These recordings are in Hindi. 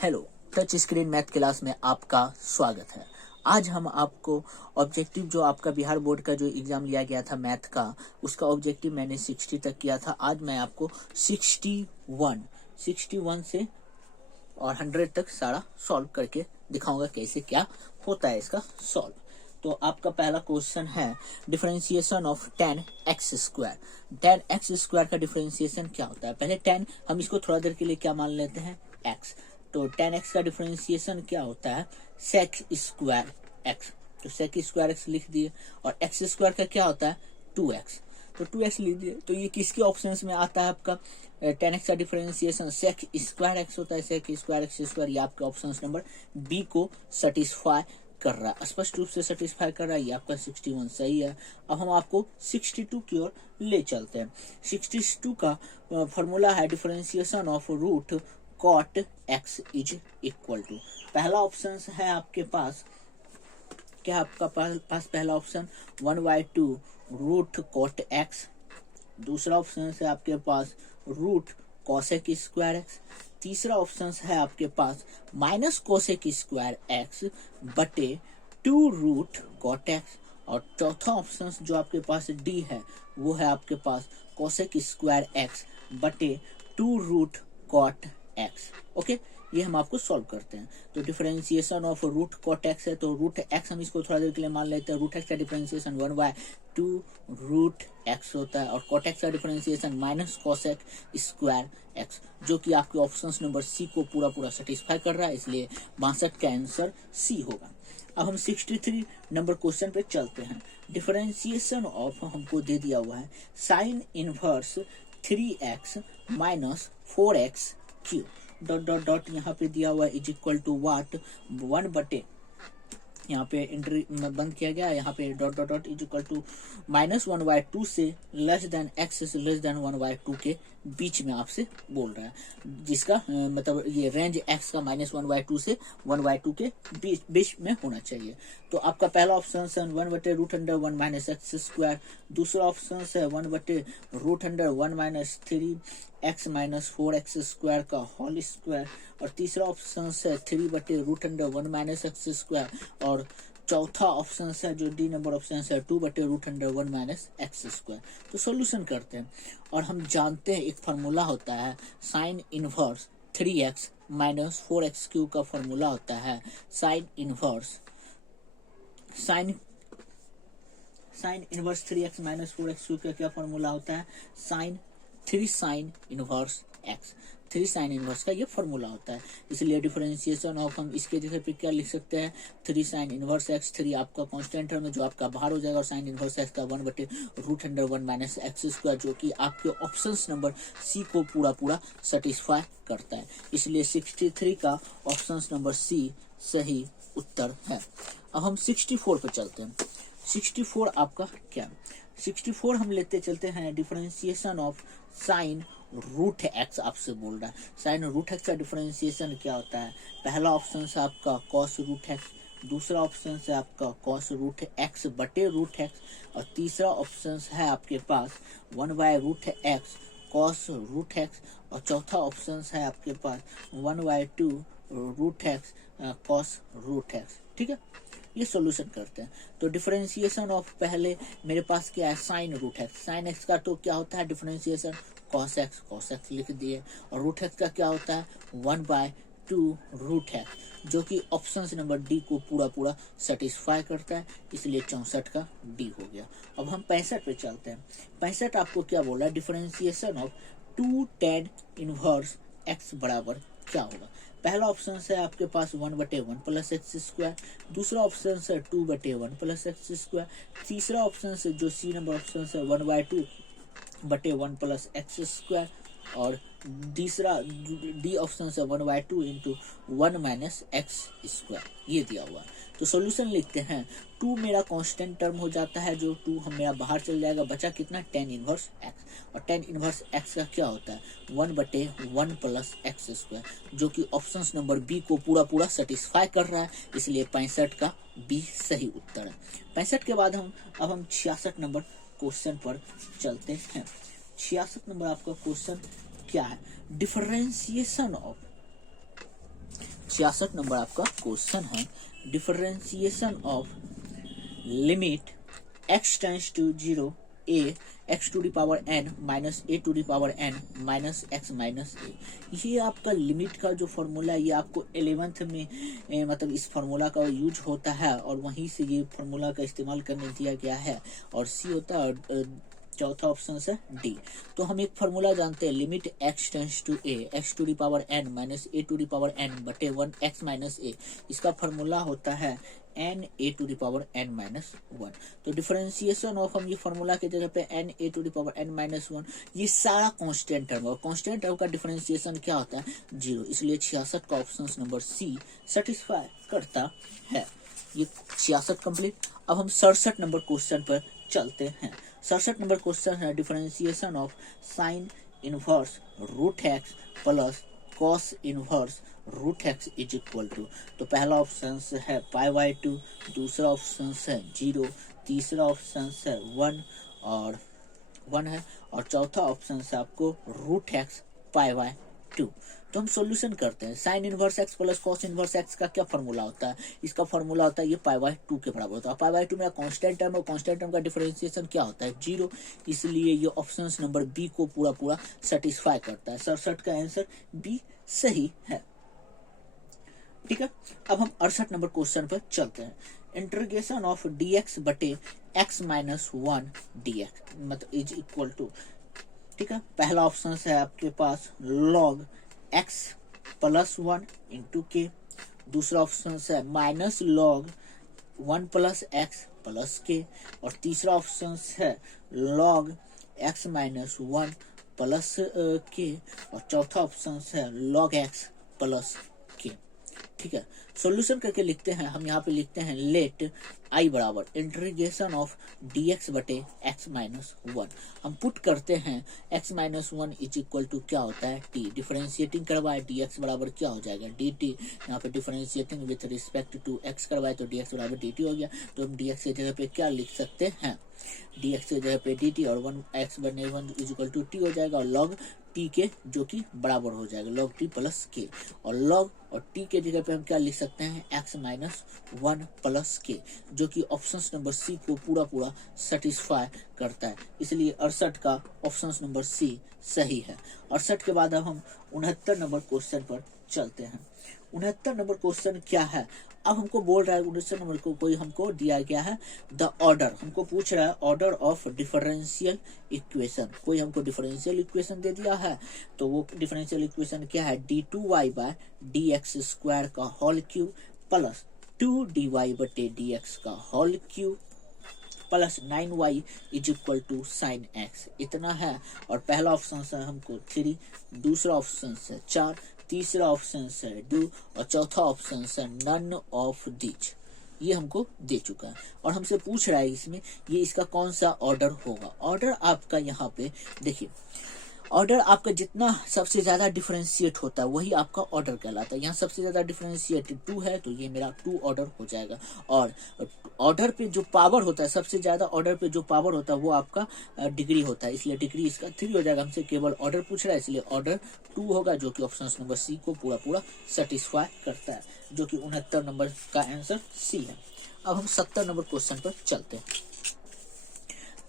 Hello, touch screen math class में आपका स्वागत है। आज हम आपको ऑब्जेक्टिव जो आपका बिहार बोर्ड का जो एग्जाम लिया गया था मैथ का, उसका ऑब्जेक्टिव मैंने 60 तक किया था। आज मैं आपको 61 से और 100 तक सारा सॉल्व करके दिखाऊंगा कैसे क्या होता है इसका सॉल्व। तो आपका पहला क्वेश्चन है differentiation of tan x square. tan x square का डिफरेंशिएशन क्या होता है? पहले tan हम इसको थोड़ा देर के लिए क्या मान लेते हैं, x। तो tan x का डिफरेंशिएशन क्या होता है, sec स्क्वायर x। तो sec स्क्वायर x लिख दिए। और x स्क्वायर का क्या होता है, 2x। तो 2x लिख दिए। तो ये किसके ऑप्शंस में आता है आपका? tan x का डिफरेंशिएशन sec स्क्वायर x होता है, sec स्क्वायर x स्क्वायर। ये आपका ऑप्शन नंबर बी को सेटिस्फाई कर रहा है, स्पष्ट रूप से सेटिस्फाई कर रहा है। ये आपका 61 सही है। अब हम आपको 62 की ओर ले चलते हैं। 62 का फॉर्मूला है differentiation of root cot x is equal to. पहला ऑप्शन है आपके पास क्या, आपका पास पहला ऑप्शन 1/2 रूट कॉट x। दूसरा ऑप्शन है आपके पास रूट कोसेक स्क्वायर एक्स। तीसरा ऑप्शन है आपके पास माइनस कोसेक स्क्वायर एक्स बटे 2 रूट कॉट एक्स। और चौथा ऑप्शन जो आपके पास डी है वो है आपके पास कोसेक स्क्वायर एक्स बटे 2 रूट कॉट एक्स। ओके, ये हम आपको सॉल्व करते हैं। तो differentiation of root cot x है, तो रूट एक्स हम इसको थोड़ा देर के लिए मान लेते हैं। रूट एक्स का डिफरेंशिएशन 1/2 रूट एक्स होता है। और कॉट एक्स का differentiation minus cosec square x, जो कि आपके ऑप्शन नंबर सी को पूरा सेटिस्फाई कर रहा है, इसलिए 62 का आंसर सी होगा। अब हम 63 नंबर क्वेश्चन पे चलते हैं। डिफरेंशिएशन ऑफ हमको दे दिया हुआ है sine inverse 3x minus 4x cube dot dot dot यहाँ पे दिया हुआ इज इक्वल टू वाट 1 बटे, यहाँ पे एंट्री बंद किया गया, यहाँ पे dot dot dot is equal to -1/2 से लेस देन x से लेस देन 1/2 के बीच में आपसे बोल रहा है, जिसका मतलब ये रेंज x का -1/2 से 1/2 के बीच में होना चाहिए। तो आपका पहला ऑप्शन है 1/√1 माइनस एक्स स्क्वायर। दूसरा ऑप्शन है 1/√1 minus 3x minus 4x square का होल स्क्वायर। और तीसरा ऑप्शन है 3/√1 माइनस एक्स स्क्वायर। और चौथा ऑप्शन है जो डी नंबर ऑप्शन है 2/√1 माइनस एक्स स्क्वायर। तो सॉल्यूशन करते हैं और हम जानते हैं एक फार्मूला होता है sine inverse 3x minus 4x cube का फार्मूला होता है sine inverse 3x minus 4x cube का क्या फार्मूला होता है, three sign inverse x। 3 sine inverse का ये फार्मूला होता है, इसलिए डिफरेंशिएशन ऑफ हम इसके जगह पे क्या लिख सकते हैं, 3 साइन इनवर्स x। 3 आपका कांस्टेंट टर्म है जो आपका बाहर हो जाएगा, और साइन इनवर्स x का 1/√1 माइनस एक्स स्क्वायर, जो कि आपके ऑप्शंस नंबर सी को पूरा सेटिस्फाई करता है, इसलिए 63 का ऑप्शंस नंबर सी सही उत्तर है। अब हम 64 पे चलते हैं। 64 आपका क्या, 64 हम लेते चलते हैं differentiation of sine root x आपसे बोल रहा है। साइन रूट एक्स का डिफरेंशिएशन क्या होता है? पहला ऑप्शन है आपका कॉस रूट एक्स। दूसरा ऑप्शन है आपका कॉस रूट एक्स बटे रूट एक्स। और तीसरा ऑप्शन है आपके पास 1/√x कॉस रूट एक्स। और चौथा ऑप्शन है आपके पास 1/2 root x cos root x. ठीक है, ये सॉल्यूशन करते हैं। तो डिफरेंशिएशन ऑफ पहले मेरे पास क्या है, sine root x. Sine x का तो क्या होता है डिफरेंशिएशन कॉस एक्स लिख दिए। और रूट एक्स का क्या होता है 1/2 रूट एक्स, जो कि ऑप्शन नंबर डी को पूरा सेटिस्फाई करता है, इसलिए 64 का डी हो गया। अब हम 65 पे चलते हैं। 65 आपको क्या बोला, differentiation of 2 tan inverse x बराबर क्या होगा। पहला ऑप्शन है आपके पास 1/1 प्लस एक्स स्क्वायर। दूसरा ऑप्शन है 2/1 प्लस एक्स स्क्वायर। तीसरा ऑप्शन है जो सी नंबर ऑप्शन है 1/2/1 प्लस एक्स स्क्वायर। और तीसरा डी ऑप्शन है 1/2 इंटू 1 माइनस एक्स स्क्वायर, ये दिया हुआ। तो सॉल्यूशन लिखते हैं, 2 मेरा कांस्टेंट टर्म हो जाता है, जो 2 हम मेरा बाहर चल जाएगा, बचा कितना tan इनवर्स x। और tan इनवर्स x का क्या होता है 1/1 प्लस एक्स स्क्वायर, जो कि ऑप्शन नंबर बी को पूरा सेटिस्फाई कर रहा है, इसलिए 65 का बी सही उत्तर है। 65 के बाद अब हम 66 नंबर क्वेश्चन पर चलते हैं। 66 नंबर आपका क्वेश्चन क्या है, डिफरेंशिएशन ऑफ 66 नंबर आपका क्वेश्चन है, differentiation of limit x tends to 0 a x to the power n minus a to the power n minus x minus a। ये आपका लिमिट का जो फॉर्मूला है ये आपको 11th में मतलब इस फॉर्मूला का यूज होता है और वहीं से ये फॉर्मूला का इस्तेमाल करने दिया गया है और सी होता है और चौथा ऑप्शन है डी। तो हम एक फॉर्मूला जानते हैं, limit x tends to a x to the power n minus a to the power n बटे 1 x माइनस a। इसका फॉर्मूला होता है n a to the power n minus 1। तो डिफरेंशिएशन ऑफ हम ये फॉर्मूला के जगह पे n a to the power n minus 1, ये सारा कांस्टेंट टर्म और कांस्टेंट टर्म का डिफरेंशिएशन क्या होता है 0, इसलिए 66 का ऑप्शन नंबर सी सेटिस्फाई करता है। ये 66 कंप्लीट। अब हम 67 नंबर क्वेश्चन पर चलते हैं। 67 नंबर क्वेश्चन है, differentiation of sine inverse root x plus cos inverse root x is equal to. तो पहला ऑप्शन है पाई बाई 2, दूसरा ऑप्शन है 0, तीसरा ऑप्शन है 1 है और चौथा ऑप्शन है आपको रूट एक्स पाई बाई 2। तो हम सॉल्यूशन करते हैं। Sine inverse x plus cos inverse x का क्या फॉर्मूला होता है, इसका फॉर्मूला होता है ये पाई बाई 2 के बराबर होता है। पाई बाई 2 मेरा कांस्टेंट टर्म और कांस्टेंट टर्म का डिफरेंशिएशन क्या होता है 0, इसलिए ये ऑप्शन नंबर बी को पूरा सेटिस्फाई करता है। 67 का आंसर बी सही है। ठीक है, अब हम 68 नंबर क्वेश्चन पर चलते हैं। इंटीग्रेशन ऑफ dx बटे x माइनस 1 dx मतलब इज इक्वल टू। ठीक है, पहला ऑप्शन है आपके पास log x प्लस 1 इंटू के, दूसरा ऑप्शन है minus log 1 plus x plus के और तीसरा ऑप्शन है log x माइनस 1 प्लस के और चौथा ऑप्शन है log x प्लस के। ठीक है, सॉल्यूशन करके लिखते हैं हम। यहाँ पे लिखते हैं लेट आई बराबर इंटीग्रेशन ऑफ dx बटे x माइनस 1। हम पुट करते हैं x minus 1 is equal to क्या होता है t, डिफरेंशिएटिंग करवाए dx बराबर क्या हो जाएगा dt। यहाँ पे differentiating with respect to x करवाए तो dx बराबर dt हो गया। तो हम dx की जगह पे क्या लिख सकते हैं, dx की जगह पे dt और 1x बने 1 इज इक्वल टू t हो जाएगा और log t के जो कि बराबर हो जाएगा log t प्लस के और log और t के जगह पे हम क्या लिख सकते हैं x माइनस 1 प्लस के, जो कि ऑप्शन नंबर सी को पूरा सेटिस्फाई करता है। इसलिए 68 का ऑप्शन नंबर सी सही है। 68 के बाद अब हम 69 नंबर क्वेश्चन पर चलते हैं। 69 नंबर क्वेश्चन क्या है, अब हमको बोल रहा है 69 नंबर को कोई हमको दिया गया है द ऑर्डर, हमको पूछ रहा है ऑर्डर ऑफ डिफरेंशियल इक्वेशन। कोई हमको डिफरेंशियल इक्वेशन दे दिया है तो वो डिफरेंशियल इक्वेशन क्या है d2y बाय dx स्क्वायर का होल क्यूब प्लस 2dy बटे dx का whole cube plus 9y is equal to sine x, इतना है। और पहला ऑप्शन है हमको 3, दूसरा ऑप्शन है 4, तीसरा ऑप्शन है 2 और चौथा ऑप्शन है नन ऑफ दिस। ये हमको दे चुका है और हमसे पूछ रहा है इसमें ये इसका कौन सा ऑर्डर होगा। ऑर्डर आपका यहाँ पे देखिए, ऑर्डर आपका जितना सबसे ज्यादा डिफरेंशिएट होता है वही आपका ऑर्डर कहलाता है। यहाँ सबसे ज्यादा डिफरेंशिएट 2 है तो ये मेरा 2 ऑर्डर हो जाएगा। और ऑर्डर पे जो पावर होता है, सबसे ज्यादा ऑर्डर पे जो पावर होता है वो आपका डिग्री होता है, इसलिए डिग्री इसका 3 हो जाएगा। हमसे केवल ऑर्डर पूछ रहा है इसलिए ऑर्डर 2 होगा, जो कि ऑप्शन नंबर सी को पूरा सेटिस्फाई करता है, जो कि 69 नंबर का आंसर सी है। अब हम 70 नंबर क्वेश्चन पर चलते हैं।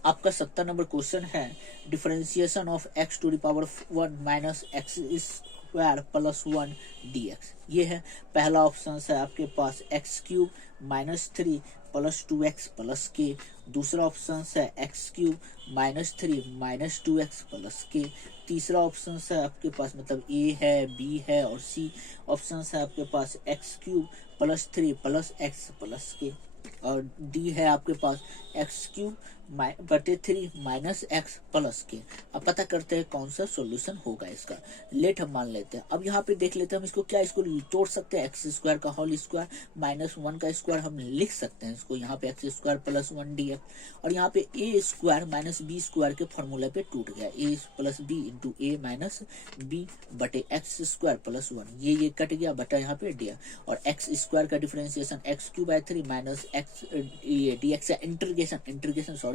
आपका 70 नंबर क्वेश्चन है differentiation of x to the power 1 minus x square plus 1 dx। ये है पहला ऑप्शन है आपके पास x cube minus 3 plus 2x plus k, दूसरा ऑप्शन है x cube minus 3 minus 2x plus k, तीसरा ऑप्शन है आपके पास मतलब a है b है और c ऑप्शन है आपके पास x cube plus 3 plus x plus के और डी है आपके पास एक्स क्यूब बटे 3 माइनस एक्स प्लस के। अब पता करते हैं कौन सा सॉल्यूशन होगा इसका। लेट हम मान लेते हैं। अब यहाँ पे देख लेते हैं हम इसको क्या, इसको तोड़ सकते हैं, एक्स स्क्वायर का होल स्क्वायर माइनस 1 का स्क्वायर हम लिख सकते हैं इसको। यहाँ पे एक्स स्क्वायर प्लस 1 dx और यहाँ पे ए स्क्वायर माइनस बी स्क्वायर के फॉर्मूले पे टूट गया, ए प्लस बी इंटू ए माइनस बी बटे एक्स स्क्वायर प्लस 1, ये कट गया बटा यहाँ पे डी और एक्स स्क्वायर का differentiation x cube by 3 minus x d x integration integration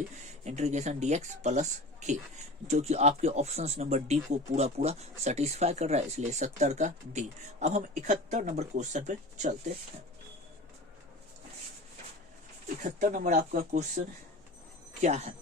dx plus के, जो कि आपके ऑप्शन नंबर डी को पूरा सेटिस्फाई कर रहा है, इसलिए 70 का डी। अब हम 71 नंबर क्वेश्चन पे चलते हैं। 71 नंबर आपका क्वेश्चन क्या है?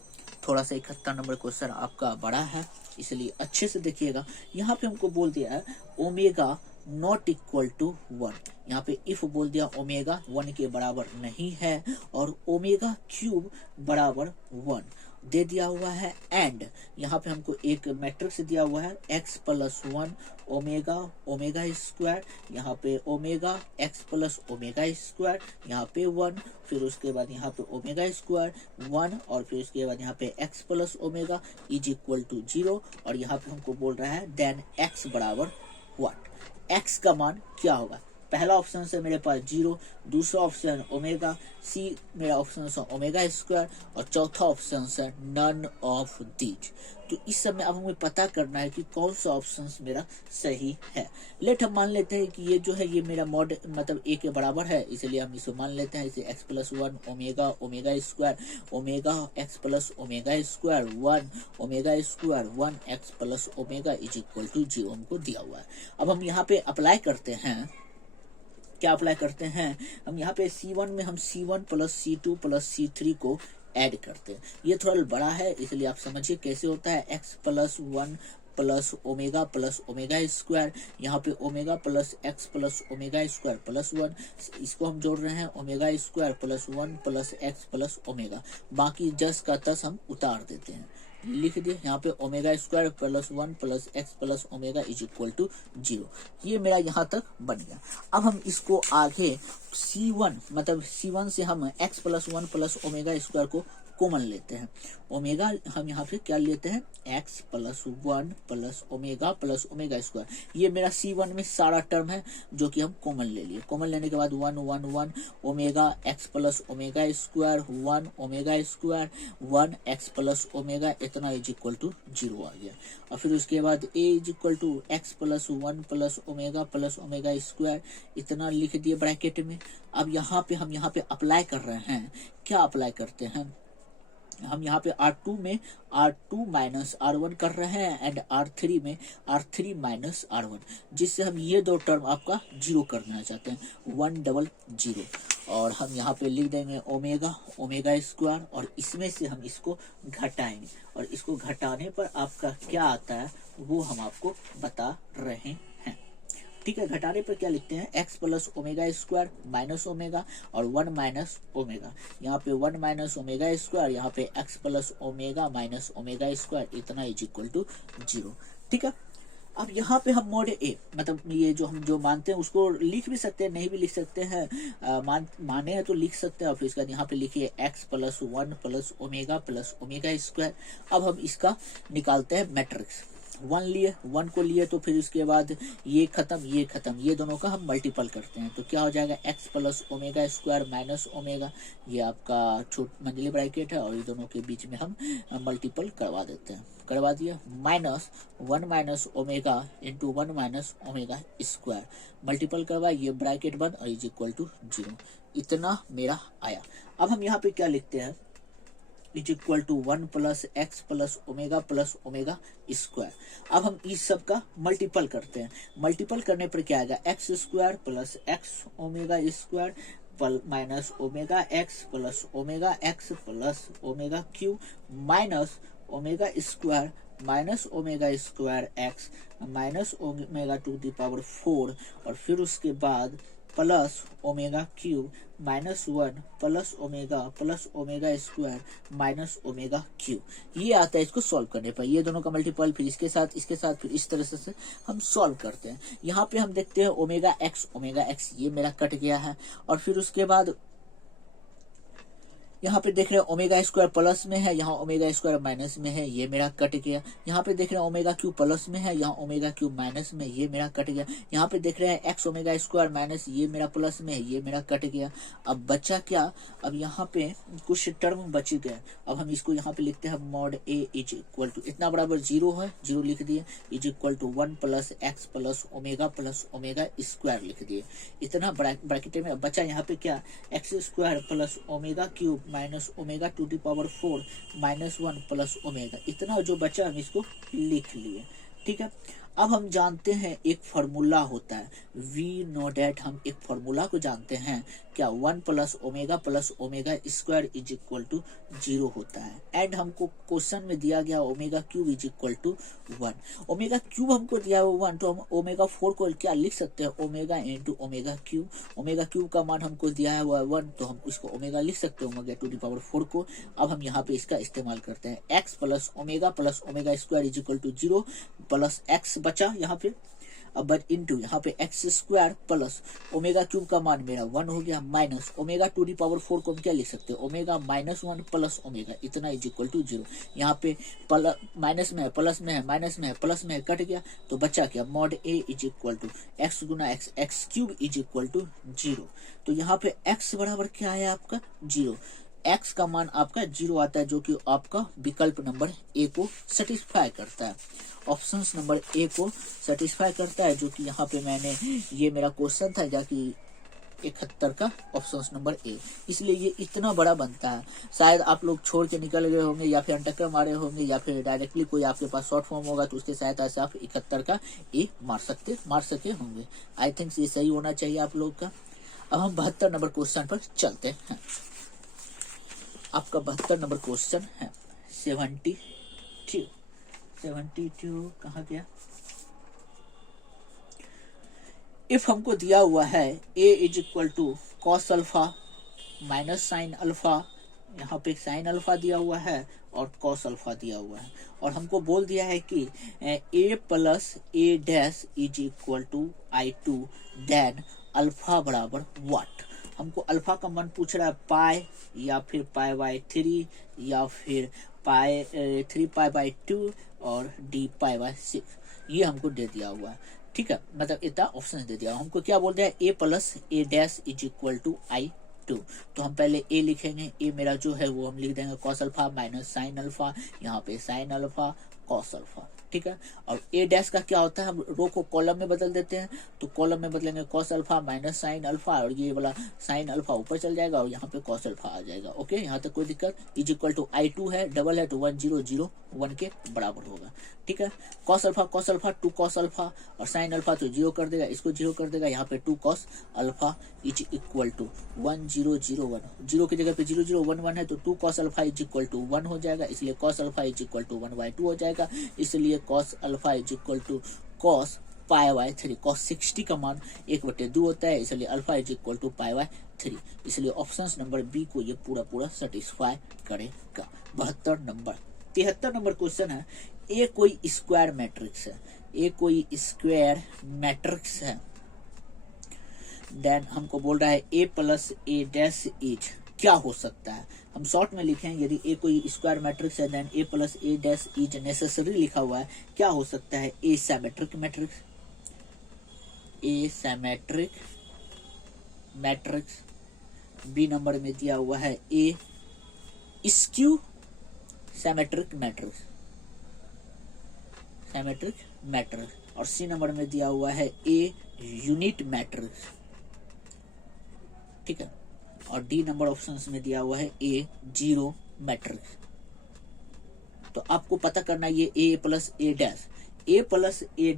थोड़ा सा 71 नंबर क्वेश्चन आपका बड़ा है, इसलिए अच्छे से देखिएगा। यहाँ पे हमको बोल दिया है ओमेगा नॉट इक्वल टू 1। यहाँ पे इफ बोल दिया ओमेगा 1 के बराबर नहीं है और ओमेगा क्यूब बराबर 1 दे दिया हुआ है। एंड यहाँ पे हमको एक मैट्रिक्स दिया हुआ है x plus 1 omega omega square, यहाँ पे omega x plus omega square, यहाँ पे 1, फिर उसके बाद यहाँ पे ओमेगा स्क्वायर 1 और फिर उसके बाद यहाँ पे x plus omega is equal to 0 और यहाँ पे हमको बोल रहा है देन x बराबर व्हाट, x का मान क्या होगा। पहला ऑप्शन से मेरे पास 0, दूसरा ऑप्शन ओमेगा, सी मेरा ऑप्शन है ओमेगा स्क्वायर और चौथा ऑप्शन है नन ऑफ दीज। तो इस समय अब हमें पता करना है कि कौन सा ऑप्शन मेरा सही है। लेट हम मान लेते हैं कि ये जो है ये मेरा मॉड मतलब a के बराबर है, इसलिए हम इसे मान लेते हैं इसे x plus 1 omega omega square omega x plus omega square 1 omega square 1 x plus omega is equal to 0 हमको दिया हुआ है। अब हम यहाँ पे अप्लाई करते हैं, क्या अप्लाई करते हैं हम यहाँ पे C1 में हम C1 plus C2 plus C3 को ऐड करते हैं। ये थोड़ा बड़ा है इसलिए आप समझिए कैसे होता है। x plus 1 plus omega square, यहाँ पे omega plus x plus omega square plus 1, इसको हम जोड़ रहे हैं omega square plus 1 plus x plus omega, बाकी जस का तस हम उतार देते हैं, लिख दिए। यहाँ पे omega square plus 1 plus x plus omega is equal to 0। ये मेरा यहाँ तक बन गया। अब हम इसको आगे C1 मतलब C1 से हम x plus 1 plus omega square को कॉमन लेते हैं। ओमेगा हम यहाँ पे क्या लेते हैं x plus 1 plus omega square, ये मेरा C1 में सारा टर्म है जो कि हम कॉमन ले लिए। कॉमन लेने के बाद 1 1 1 omega x plus omega square 1 omega square 1 x plus omega इतना इज इक्वल टू 0 आ गया। और फिर उसके बाद a is equal to x plus 1 plus omega square इतना लिख दिए ब्रैकेट में। अब यहाँ पे हम यहाँ पे अप्लाई कर रहे हैं, क्या अप्लाई करते हैं हम यहाँ पे R2 में R2 माइनस R1 कर रहे हैं एंड R3 में R3 माइनस R1, जिससे हम ये दो टर्म आपका 0 करना चाहते हैं 100। और हम यहाँ पे लिख देंगे ओमेगा स्क्वायर और इसमें से हम इसको घटाएंगे और इसको घटाने पर आपका क्या आता है वो हम आपको बता रहे हैं। ठीक है, घटाने पर क्या लिखते हैं x plus omega square minus omega और 1 माइनस ओमेगा, यहाँ पे 1 माइनस ओमेगा स्क्वायर, यहाँ पे x plus omega minus omega square इतना इज इक्वल टू 0। ठीक है, अब यहाँ पे हम मॉड ए मतलब ये जो हम जो मानते हैं उसको लिख भी सकते हैं, नहीं भी लिख सकते हैं, माने हैं तो लिख सकते हैं। और फिर इसके बाद यहाँ पे लिखिए x plus 1 plus omega square. अब हम इसका निकालते हैं मैट्रिक्स। 1 लिए, 1 को लिए तो फिर उसके बाद ये खत्म, ये दोनों का हम मल्टीपल करते हैं तो क्या हो जाएगा x plus omega square minus omega, ये आपका छोट मंजिली ब्रैकेट है और ये दोनों के बीच में हम मल्टीपल करवा देते हैं, करवा दिया। Minus 1 minus omega into 1 minus omega square multiple करवा, ये ब्रैकेट बंद और इज इक्वल टू 0, इतना मेरा आया। अब हम यहाँ पे क्या लिखते हैं is equal to 1 plus x plus omega square. अब हम इस सब का मल्टीपल करते हैं, मल्टीपल करने पर क्या आएगा x square plus x omega square minus omega x plus omega cube minus omega square minus omega square x minus omega to the power 4 और फिर उसके बाद plus omega cube minus 1 plus omega square minus omega cube, ये आता है इसको सॉल्व करने पर। ये दोनों का मल्टीपल फिर इसके साथ फिर इस तरह से हम सॉल्व करते हैं। यहाँ पे हम देखते हैं ओमेगा एक्स ये मेरा कट गया है और फिर उसके बाद यहाँ पे देख रहे हैं ओमेगा स्क्वायर प्लस में है, यहाँ ओमेगा स्क्वायर माइनस में है, ये मेरा कट गया। यहाँ पे देख रहे हैं ओमेगा क्यूब प्लस में है, यहाँ ओमेगा क्यूब माइनस में, ये मेरा कट गया। यहाँ पे देख रहे हैं एक्स ओमेगा स्क्वायर माइनस, ये मेरा प्लस में है, ये मेरा कट गया। अब बचा क्या, अब यहाँ पे कुछ टर्म बच गए। अब हम इसको यहाँ पे लिखते हैं mod A is equal to इतना बराबर 0 है, 0 लिख दिए, is equal to 1 plus x plus omega square लिख दिए, इतना ब्रैकेट में। बचा यहाँ पे क्या x square plus omega cube minus omega to the power 4 minus 1 plus omega, इतना जो बचा हम इसको लिख लिए। ठीक है, अब हम जानते हैं एक फॉर्मूला होता है, वी नो डेट, हम एक फॉर्मूला को जानते हैं क्या, 1 plus omega square is equal to 0 होता है। एंड हमको क्वेश्चन में दिया गया omega cube is equal to 1, omega cube हमको दिया है 1, तो हम ओमेगा 4 को क्या लिख सकते हैं, ओमेगा इंटू ओमेगा क्यूब का मान हमको दिया है 1, तो हम इसको ओमेगा लिख सकते हैं ओमेगा टू दी पावर 4 को। अब हम यहाँ पे इसका इस्तेमाल करते हैं, x plus omega square is equal to 0 plus x बचा यहाँ पे, अब इंटू यहाँ पे x square plus omega cube का मान मेरा 1 हो गया, minus omega to the power 4 को हम क्या लिख सकते हैं, ओमेगा माइनस 1 प्लस ओमेगा, इतना इज इक्वल टू 0। यहाँ पे माइनस में है प्लस में है, माइनस में है प्लस में है, कट गया तो बचा क्या, mod A is equal to x गुना x, x cube is equal to 0। तो यहाँ पे एक्स बराबर क्या है आपका 0, एक्स का मान आपका 0 आता है, जो कि आपका विकल्प नंबर ए को सेटिस्फाई करता है, ऑप्शन नंबर ए को सेटिस्फाई करता है, जो कि यहाँ पे मैंने, ये मेरा क्वेश्चन था जाकि 71 का ऑप्शन नंबर ए, इसलिए ये इतना बड़ा बनता है। शायद आप लोग छोड़ के निकल गए होंगे या फिर अनटक्कर मारे होंगे या फिर डायरेक्टली कोई आपके पास शॉर्ट फॉर्म होगा तो उसके सहायता से आप 71 का ए मार सके होंगे। आई थिंक ये सही होना चाहिए आप लोग का। अब हम 72 नंबर क्वेश्चन पर चलते हैं। आपका 72 नंबर क्वेश्चन है 72 कहाँ गया, इफ हमको दिया हुआ है a is equal to cos alpha minus sine alpha, यहाँ पे साइन अल्फा दिया हुआ है और कॉस अल्फा दिया हुआ है, और हमको बोल दिया है कि a plus a dash is equal to I2 then alpha बराबर व्हाट। हमको अल्फा का मान पूछ रहा है पाई या फिर पाई बाई 3 या फिर पाई 3 पाई बाई 2 और डी पाई बाई 6, ये हमको दे दिया हुआ है। ठीक है, मतलब इतना ऑप्शन दे दिया। हमको क्या बोल दिया है, a plus a dash is equal to I2, तो हम पहले a लिखेंगे, a मेरा जो है वो हम लिख देंगे cos alpha minus sine alpha, यहाँ पे साइन अल्फा कॉस अल्फा। ठीक है, और a डैश का क्या होता है, हम रो को कॉलम में बदल देते हैं, तो कॉलम में बदलेंगे cos alpha minus sine alpha, और ये वाला साइन अल्फा ऊपर चल जाएगा और यहाँ पे कॉस अल्फा आ जाएगा। ओके, यहाँ तक कोई दिक्कत, इज इक्वल टू I2 है, डबल है तो 1001 के बराबर होगा। ठीक है, कॉस अल्फा 2 कॉस अल्फा और साइन अल्फा तो 0 कर देगा, इसको 0 कर देगा, यहाँ पे 2 cos alpha is equal to 1001, 0 की जगह पे 0011 है तो 2 cos alpha is equal to 1 हो जाएगा, इसलिए cos alpha is equal to 1/2 हो जाएगा, इसलिए cos alpha is equal to cos pi by 3, cos 60 का मान 1/2 होता है, इसलिए alpha is equal to pi by 3, इसलिए ऑप्शन नंबर बी को ये पूरा सेटिस्फाई करेगा। 73 नंबर क्वेश्चन है, ए कोई स्क्वायर मैट्रिक्स है, ए कोई स्क्वायर मैट्रिक्स है, देन हमको बोल रहा है a plus a dash is, क्या हो सकता है, हम शॉर्ट में लिखें, यदि a कोई स्क्वायर मैट्रिक्स है then a plus a dash is necessary लिखा हुआ है, क्या हो सकता है, a symmetric matrix, a symmetric matrix, B number में दिया हुआ है a स्क्यू सिमेट्रिक मैट्रिक्स, और सी नंबर में दिया हुआ है a यूनिट मैट्रिक्स। ठीक है, और डी नंबर ऑप्शंस में दिया हुआ है ए जीरो मैट्रिक्स। तो आपको पता करना ये a प्लस a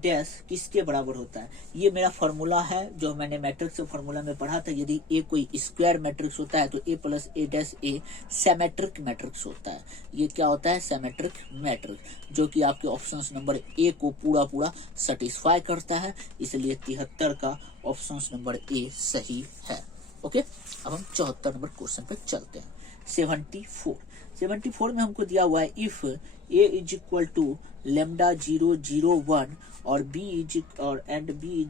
डैश किसके बराबर होता है, ये मेरा फॉर्मूला है जो मैंने मैट्रिक्स फॉर्मूला में पढ़ा था। यदि a कोई स्क्वायर मैट्रिक्स होता है तो a plus a dash a symmetric matrix होता है। ये क्या होता है, सिमेट्रिक मैट्रिक्स, जो कि आपके ऑप्शन नंबर ए को पूरा सेटिस्फाई करता है, इसलिए 73 का ऑप्शन नंबर ए सही है। ओके, अब हम 74 नंबर क्वेश्चन पे चलते हैं। 74 में हमको दिया हुआ है, if a is equal to lambda 001 और b इज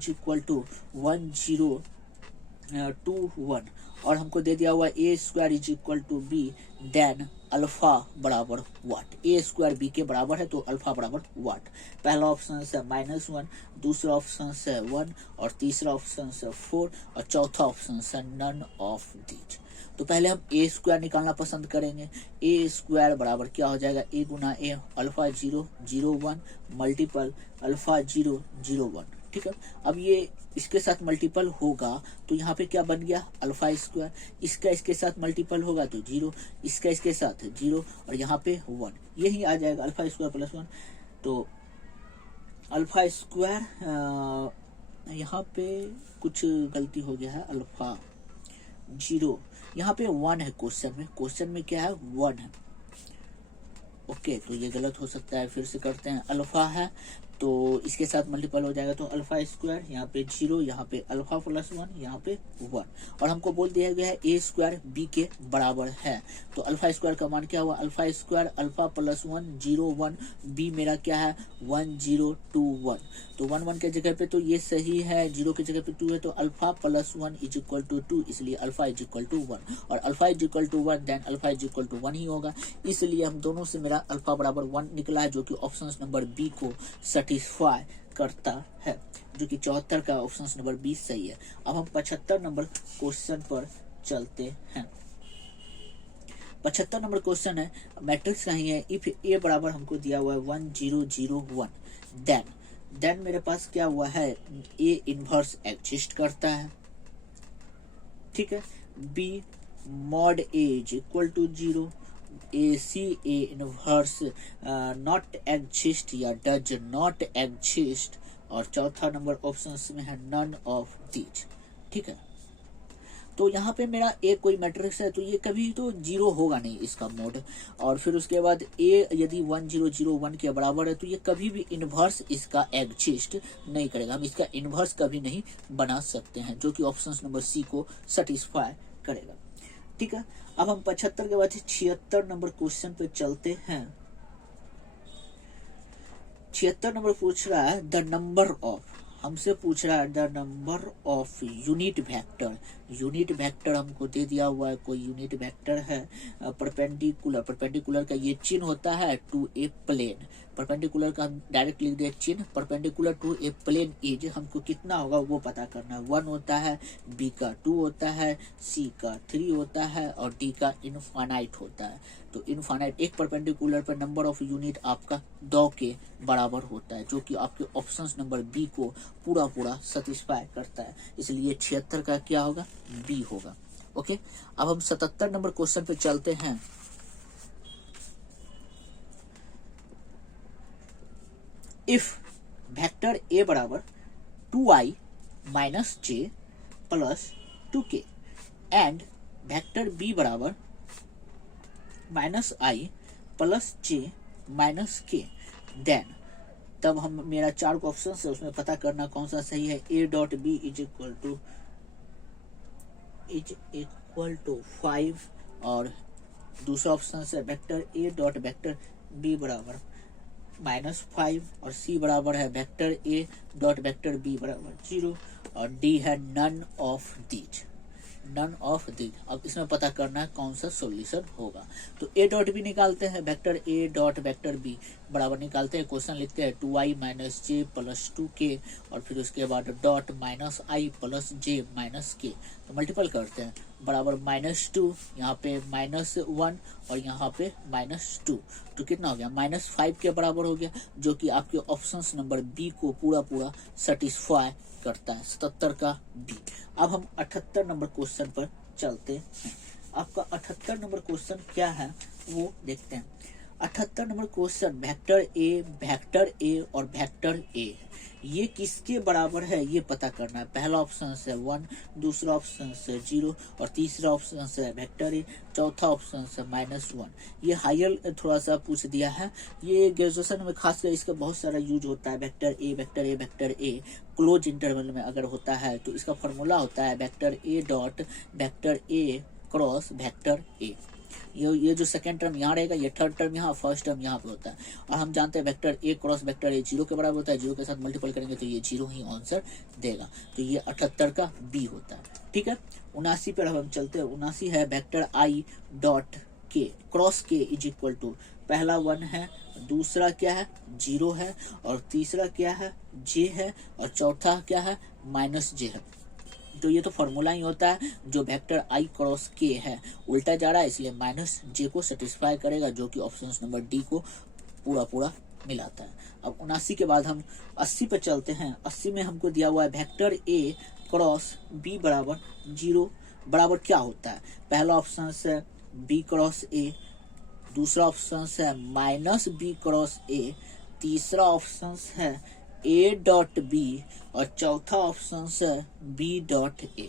इक्वल टू 1021, और हमको दे दिया हुआ a square is equal to b then alpha बराबर व्हाट, a स्क्वायर b के बराबर है तो अल्फा बराबर व्हाट। पहला ऑप्शन है -1, दूसरा ऑप्शन है 1 और तीसरा ऑप्शन है 4 और चौथा ऑप्शन है नन ऑफ दीज। तो पहले हम a स्क्वायर निकालना पसंद करेंगे, a स्क्वायर बराबर क्या हो जाएगा, a Guna a alpha 001 multiple alpha 001। ठीक है। अब ये इसके साथ मल्टीपल होगा तो यहाँ पे क्या बन गया अल्फा स्क्वायर, इसका इसके साथ मल्टीपल होगा तो 0, इसका इसके साथ 0 और यहाँ पे 1, यही आ जाएगा अल्फा स्क्वायर प्लस 1। तो अल्फा स्क्वायर यहाँ पे कुछ गलती हो गया है, अल्फा 0 यहाँ पे 1 है क्वेश्चन में क्या है 1 है। ओके तो ये गलत हो सकता है, फिर से करते हैं। अल्फा है तो इसके साथ मल्टीपल हो जाएगा तो अल्फा स्क्वायर, यहाँ पे 0, यहाँ पे अल्फा प्लस 1, यहाँ पे 1 और हमको बोल दिया गया है ए स्क्वायर बी के बराबर है। तो अल्फा स्क्वायर का मान क्या हुआ alpha square alpha plus 1 0 1, B मेरा क्या है 1 0 2 1। तो 1 1 के जगह पे तो ये सही है, 0 की जगह पे 2 है तो alpha plus 1 is equal to 2, इसलिए अल्फा इज इक्वल टू 1 और alpha is equal to 1 then alpha is equal to 1 ही होगा। इसलिए हम दोनों से मेरा अल्फा बराबर 1 निकला है, जो कि ऑप्शन नंबर बी को सेटिस्फाई करता है, जो कि 74 का ऑप्शन नंबर 20 सही है। अब हम 75 नंबर क्वेश्चन पर चलते हैं। 75 नंबर क्वेश्चन है, मैट्रिक्स कहीं है, इफ ए बराबर हमको दिया हुआ है 1 0 0 1 देन मेरे पास क्या हुआ है ए इनवर्स एग्जिस्ट करता है, ठीक है। B mod A is equal to 0, A C A inverse not exist या डज नॉट एग्जिस्ट और चौथा नंबर ऑप्शन में है नन ऑफ दीज, ठीक है। तो यहाँ पे मेरा ए कोई मैट्रिक्स है तो ये कभी तो 0 होगा नहीं इसका मोड, और फिर उसके बाद ए यदि 1 0 0 1 के बराबर है तो ये कभी भी इनवर्स इसका एग्जिस्ट नहीं करेगा, हम इसका इनवर्स कभी नहीं बना सकते हैं, जो कि ऑप्शन नंबर सी को सेटिस्फाई करेगा, ठीक है। अब हम 75 के बाद 76 नंबर क्वेश्चन पे चलते हैं। 76 नंबर पूछ रहा है द नंबर ऑफ, हमसे पूछ रहा है the number of unit vector हमको दे दिया हुआ है, कोई यूनिट वेक्टर है परपेंडिकुलर का ये चिन्ह होता है टू ए प्लेन, परपेंडिकुलर का हम डायरेक्ट लिख दे चिन्ह, perpendicular to a plane is हमको कितना होगा वो पता करना है, 1 होता है, बी का 2 होता है, सी का 3 होता है और डी का इनफाइनाइट होता है। तो इनफाइनाइट एक परपेंडिकुलर पर नंबर ऑफ यूनिट आपका 2 के बराबर होता है, जो कि आपके ऑप्शन नंबर बी को पूरा सेटिस्फाई करता है, इसलिए 76 का क्या होगा बी होगा। ओके अब हम 77 नंबर क्वेश्चन पे चलते हैं। इफ वेक्टर ए बराबर 2i minus J plus 2k and vector B बराबर minus I plus J minus K, then तब हम मेरा 4 को ऑप्शन है उसमें पता करना कौन सा सही है। A dot B is equal to 5 और दूसरा ऑप्शन है वेक्टर ए डॉट वेक्टर बी बराबर -5 और सी बराबर है वेक्टर ए डॉट वेक्टर बी बराबर 0 और डी है नन ऑफ दीज। अब इसमें पता करना है कौन सा सॉल्यूशन होगा। तो ए डॉट बी निकालते हैं, वेक्टर ए डॉट वेक्टर बी बराबर निकालते हैं, क्वेश्चन लिखते हैं 2i minus J plus 2k और फिर उसके बाद dot minus I plus J minus के, तो मल्टीपल करते हैं बराबर -2, यहाँ पे -1 और यहाँ पे -2, तो कितना हो गया -5 के बराबर हो गया, जो कि आपके ऑप्शन नंबर बी को पूरा सेटिस्फाई करता है, 77 का बी। अब हम 78 नंबर क्वेश्चन पर चलते हैं। आपका 78 नंबर क्वेश्चन क्या है वो देखते हैं। 78 नंबर क्वेश्चन वेक्टर ए और वेक्टर ए ये किसके बराबर है ये पता करना है। पहला ऑप्शन से 1, दूसरा ऑप्शन से 0 और तीसरा ऑप्शन से वेक्टर ए, चौथा ऑप्शन से -1। ये हायर थोड़ा सा पूछ दिया है, ये ग्रेजुएशन में खासकर इसका बहुत सारा यूज होता है। वेक्टर ए क्लोज इंटरवल में अगर होता है तो इसका फॉर्मूला होता है vector A dot vector A cross vector A. ये जो सेकंड टर्म यहाँ रहेगा, ये थर्ड टर्म यहाँ, फर्स्ट टर्म यहाँ पे होता है। और हम जानते हैं vector A cross vector A 0 के बराबर होता है, 0 के साथ मल्टीपल करेंगे तो ये 0 ही आंसर देगा, तो ये 78 का बी होता है। ठीक है 79 पर हम चलते हैं। 79 है वेक्टर आई डॉट के क्रॉस के इज इक्वल टू, पहला 1 है, दूसरा क्या है 0 है और तीसरा क्या है जे है और चौथा क्या है -j है। तो ये तो फॉर्मूला ही होता है, जो वेक्टर आई क्रॉस के है उल्टा जा रहा है इसलिए -j को सेटिस्फाई करेगा, जो कि ऑप्शन नंबर डी को पूरा मिलाता है। अब 79 के बाद हम 80 पे चलते हैं। 80 में हमको दिया हुआ है वेक्टर ए क्रॉस बी बराबर 0 बराबर क्या होता है। पहला ऑप्शन है बी क्रॉस ए, दूसरा ऑप्शन है माइनस बी क्रॉस ए, तीसरा ऑप्शन है ए डॉट बी और चौथा ऑप्शन है बी डॉट ए।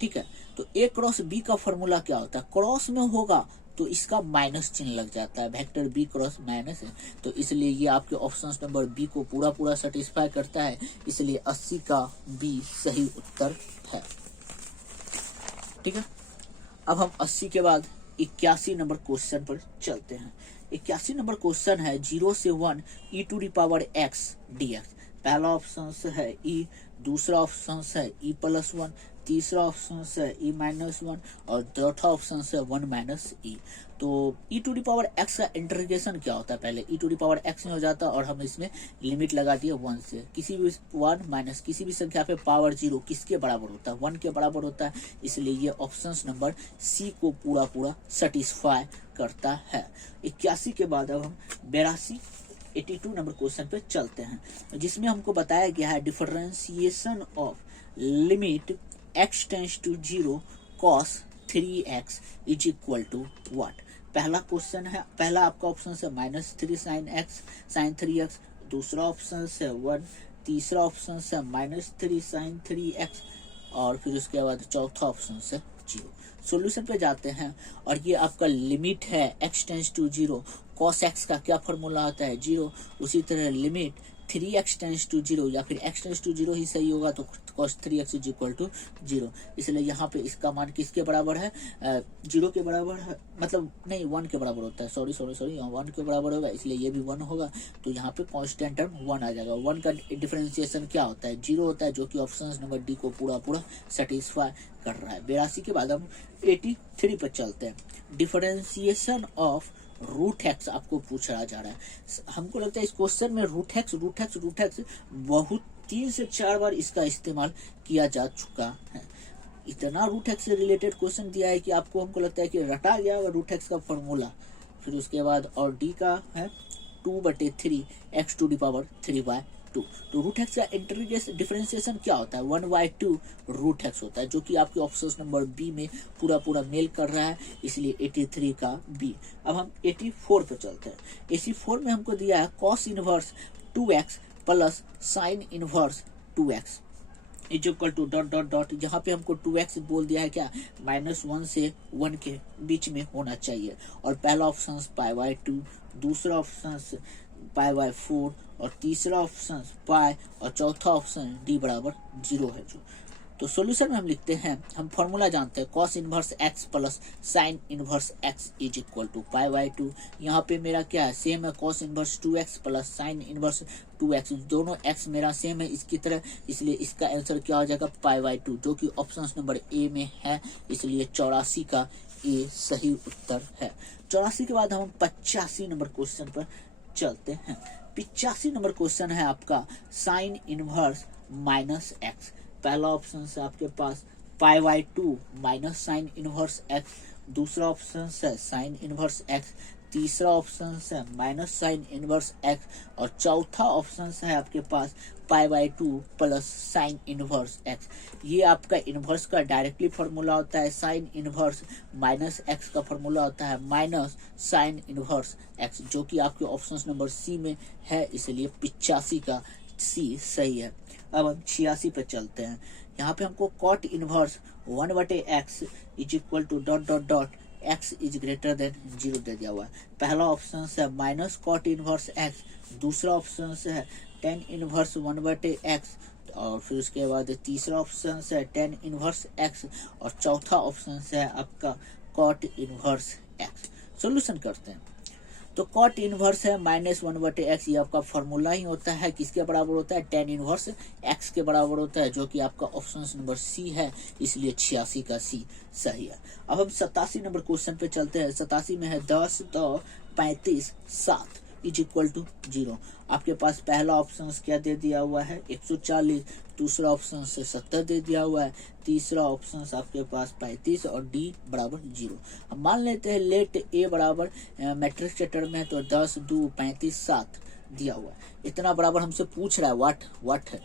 ठीक है, तो ए क्रॉस बी का फॉर्मूला क्या होता है, क्रॉस में होगा तो इसका माइनस चिन्ह लग जाता है, वेक्टर बी क्रॉस माइनस है, तो इसलिए ये आपके ऑप्शन नंबर बी को पूरा पूरा सेटिस्फाई करता है, इसलिए 80 का बी सही उत्तर है। ठीक है, अब हम 80 के बाद 81 नंबर क्वेश्चन पर चलते हैं। 81 नंबर क्वेश्चन है 0 से 1 e to the power x dx। पहला ऑप्शन है e, दूसरा ऑप्शन है e प्लस 1, तीसरा ऑप्शन है e माइनस 1 और चौथा ऑप्शन है 1 माइनस e। तो e to the power x का इंटीग्रेशन क्या होता है, पहले e to the power x में हो जाता है और हम इसमें लिमिट लगा दिए 1 से। किसी भी 1 माइनस किसी भी संख्या पे पावर 0 किसके बराबर होता है, 1 के बराबर होता है, इसलिए ये ऑप्शन नंबर सी को पूरा पूरा सेटिस्फाई करता है। 81 के बाद अब हम 82 नंबर क्वेश्चन पे चलते हैं, जिसमें हमको बताया गया है differentiation of limit x tends to 0 cos 3x is equal to what. पहला क्वेश्चन है, पहला आपका ऑप्शन है -3 sin x sin 3x, दूसरा ऑप्शन है 1, तीसरा ऑप्शन है -3 sin 3x और फिर उसके बाद चौथा ऑप्शन है 0। सॉल्यूशन पे जाते हैं और ये आपका लिमिट है x tends to 0 cos x का क्या फॉर्मूला आता है 0, उसी तरह लिमिट 3x टेंस टू 0 या फिर x टेंस टू 0 ही सही होगा तो cos 3x is equal to 0, इसलिए यहाँ पे इसका मान किसके बराबर है, 0 के बराबर है, मतलब नहीं 1 के बराबर होता है, सॉरी 1 के बराबर होगा, इसलिए ये भी 1 होगा, तो यहाँ पे कांस्टेंट टर्म 1 आ जाएगा। 1 का डिफरेंशिएशन क्या होता है 0 होता है, जो कि ऑप्शन नंबर डी को पूरा पूरा सेटिस्फाई कर रहा है। 82 के बाद हम 83 पर चलते हैं। डिफरेंशिएशन ऑफ रूट एक्स आपको पूछा जा रहा है। हमको लगता है इस क्वेश्चन में रूट एक्स बहुत 3 से 4 बार इसका इस्तेमाल किया जा चुका है। इतना रूट एक्स से रिलेटेड क्वेश्चन दिया है कि आपको हमको लगता है कि रटा गया होगा रूट एक्स का फॉर्मूला। फिर उसके बाद और डी का है 2/3 x टू दी पावर 3/2। तो रूट एक्स का इंटीग्रेशन डिफरेंशिएशन क्या होता है 1/2 रूट एक्स होता है, जो कि आपके ऑप्शन नंबर बी में पूरा पूरा मेल कर रहा है, इसलिए 83 का बी। अब हम 84 पे चलते हैं। 84 में हमको दिया है cos inverse 2x plus sine inverse 2x is equal to dot dot dot. यहाँ पे हमको 2x बोल दिया है क्या, -1 से 1 के बीच में होना चाहिए, और पहला ऑप्शन π/2, दूसरा ऑप्शन π/4 और तीसरा ऑप्शन पाई और चौथा ऑप्शन डी बराबर 0 है। जो तो सॉल्यूशन में हम लिखते हैं, हम फॉर्मूला जानते हैं cos inverse x plus sine inverse x is equal to π/2। यहाँ पे मेरा क्या है, सेम है cos inverse 2x plus sine inverse 2x, दोनों x मेरा सेम है इसकी तरह, इसलिए इसका आंसर क्या हो जाएगा π/2, जो कि ऑप्शन नंबर ए में है, इसलिए 84 का ए सही उत्तर है। 84 के बाद हम 85 नंबर क्वेश्चन पर चलते हैं। 85 नंबर क्वेश्चन है आपका साइन इनवर्स -x। पहला ऑप्शन है आपके पास π/2 माइनस साइन इनवर्स x, दूसरा ऑप्शन है साइन इनवर्स x, तीसरा ऑप्शन है माइनस साइन इनवर्स x और चौथा ऑप्शन है आपके पास π/2 प्लस साइन इनवर्स x। ये आपका इनवर्स का डायरेक्टली फॉर्मूला होता है, साइन इनवर्स माइनस x का फॉर्मूला होता है माइनस साइन इनवर्स x, जो कि आपके ऑप्शन नंबर सी में है, इसलिए 85 का सी सही है। अब हम 86 पे चलते हैं। यहाँ पे हमको cot inverse 1/x is equal to dot dot dot x is greater than 0 दे दिया हुआ है। पहला ऑप्शन है माइनस कॉट इनवर्स x, दूसरा ऑप्शन है tan इनवर्स 1/x और फिर उसके बाद तीसरा ऑप्शन है tan इनवर्स x और चौथा ऑप्शन है आपका कॉट इनवर्स x। सॉल्यूशन करते हैं, तो कॉट इनवर्स है -1/x, ये आपका फॉर्मूला ही होता है, किसके बराबर होता है tan इनवर्स x के बराबर होता है, जो कि आपका ऑप्शन नंबर सी है, इसलिए 86 का सी सही है। अब हम 87 नंबर क्वेश्चन पे चलते हैं। 87 में है 10, 2, 35, 7 इज इक्वल टू 0। आपके पास पहला ऑप्शन क्या दे दिया हुआ है 140, दूसरा ऑप्शन से 70 दे दिया हुआ है, तीसरा ऑप्शन आपके पास 35 और डी बराबर 0। हम मान लेते हैं लेट ए बराबर मैट्रिक्स के टर्म में, तो 10, 2, 35, 7 दिया हुआ है, इतना बराबर हमसे पूछ रहा है वाट है।